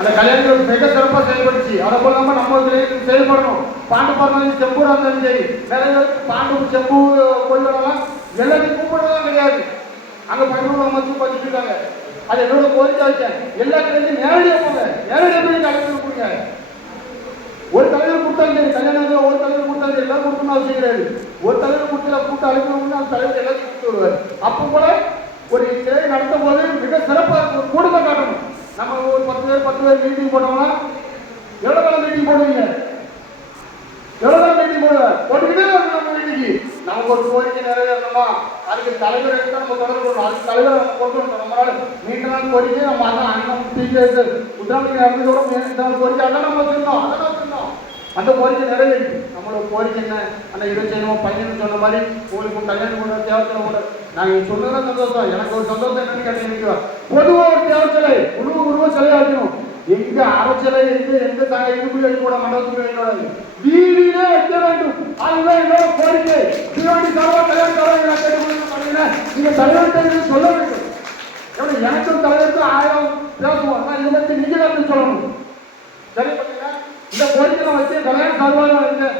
அந்த கல்யாணங்கள் மிக சிறப்பாக செயல்படுச்சு. அதை போல நம்ம செயல்படணும். பாண்டு பார்த்தாலும் செம்பூரா இருந்தாலும் சரி, நிறைய பேருக்கு பாண்டு செம்பு கோயிலெல்லாம் எல்லாத்தையும் கூப்பிடலாம் கிடையாது. அங்கே பக்கத்தில் அமைச்சு படிச்சுட்டு இருக்காங்க. அது என்னோட கோரிக்கை வச்சேன். எல்லா கல்யாணத்தையும் நேரடியாக போங்க, நேரடியாக போய் தலைவர் கொடுங்க. ஒரு தலைவர் கொடுத்தாலும் சரி, கல்யாணம் ஒரு தலைவர் கொடுத்தாலும் சரி, எல்லாம் கொடுக்கணும் அவசியம் கிடையாது. ஒரு தலைவர் கொடுத்து கூட்ட அழைக்கணும்னு அந்த தலைவர் எல்லாத்தையும் கூப்பிட்டு வருவார். அப்போ கூட ஒரு சிலை நடத்தும் போது மிக சிறப்பாக ஒரு கூட்டத்தை காட்டணும். நம்ம ஒரு 10 பேர் மீட்டிங் போட்டோம்னா எவ்வளோ காலம் மீட்டிங் போடுவீங்க? எவ்வளோ காலம் மீட்டிங் போடுவேன் போட்டுக்கிட்டே இருக்கு. நம்ம மீட்டிங்கு நமக்கு ஒரு கோரிக்கை நிறைவேறணுமா, அதுக்கு தலைவர் எடுத்து நம்ம தொடர்பு பண்ணணும். அதுக்கு தலைவரை நம்ம கொண்டு வரணும். நம்மளால நீண்ட நாள் கோரிக்கை நம்ம அதான் அண்ணன் டீச்சர்ஸ் உத்தரவாதம் நடந்ததோட கோரிக்கை அதான் நம்ம வச்சிருந்தோம். அதான் வச்சிருந்தோம். அந்த கோரிக்கை நிறைவேறிச்சு. நம்மளோட கோரிக்கை என்ன, அந்த இதை செய்யணும். பையன் சொன்ன மாதிரி உங்களுக்கு கல்யாணம் கூட தேவத்தில் கூட நாங்கள் சொன்னதான் சந்தோஷம். எனக்கு ஒரு சந்தோஷம் என்னன்னு கேட்டீங்க, பொதுவாக ஒரு தேவச்சிலை உருவ சிலையா இருக்கணும். எங்க அறச்சிலை எங்க இதுக்குள்ள கூட மண்டபத்துக்குள்ள வைக்கூடாது, வீதியிலே வைக்க வேண்டும். அதுதான் என்னோட கோரிக்கை. தீவாண்டி சார்பா கல்யாணம் சார்பா நீங்க தலைவர்கிட்ட சொல்ல வேண்டும். எனக்கும் தலைவருக்கும் 1000 பேசுவோம். ஆனால் இதை பற்றி நீங்க சொல்லணும். சரி பார்த்தீங்கன்னா இந்த கோரிக்கை வச்சு கல்யாணம் சார்பாக வைக்க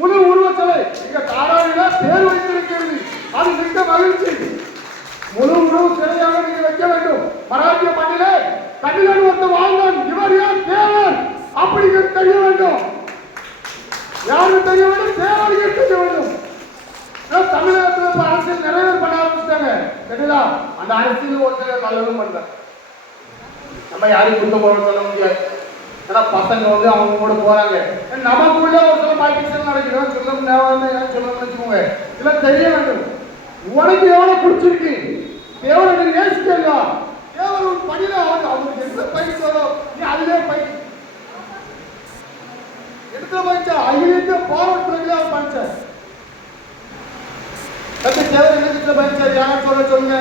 முழு உருவச்சிலை இங்க தாராவில பேர் வைத்திருக்கிறது. அது மிக மகிழ்ச்சி. முழு உருவ சிலையாக நீங்க வைக்க வேண்டும். மராட்டிய மண்ணிலே தமிழன் ஒருத்த வாழ்ந்தான், இவர் யார் தேவர் அப்படிங்கிறது தெரிய வேண்டும். யாருக்கு தெரிய வேண்டும்? தேவருக்கு தெரிய வேண்டும். தமிழகத்தில் அரசியல் நிறைவேற பண்ண ஆரம்பிச்சிட்டாங்க. சரிங்களா? அந்த அரசியல் ஒரு சில நல்லதும் பண்ற நம்ம யாரையும் குற்றம் போட சொல்ல முடியாது. ஏன்னா பசங்க அவங்க கூட போறாங்க. நமக்குள்ள ஒரு சில பாலிடிக்ஸ் நடக்குது. சொல்லணும்னு வச்சுக்கோங்க. இதெல்லாம் தெரிய வேண்டும். உனக்கு எவ்வளவு பிடிச்சிருக்கு, தேவனை நேசிக்கல, தேவர் ஒரு பணியில அவங்களுக்கு எந்த பயிற்சி வரும், நீ அதுவே பயிற்சி எடுத்து பயிற்சா அகிலிருந்து போராட்டத்துல அவர் பயிற்சார். தேவர் என்ன பயிற்சார் யாரும் சொல்லுங்க.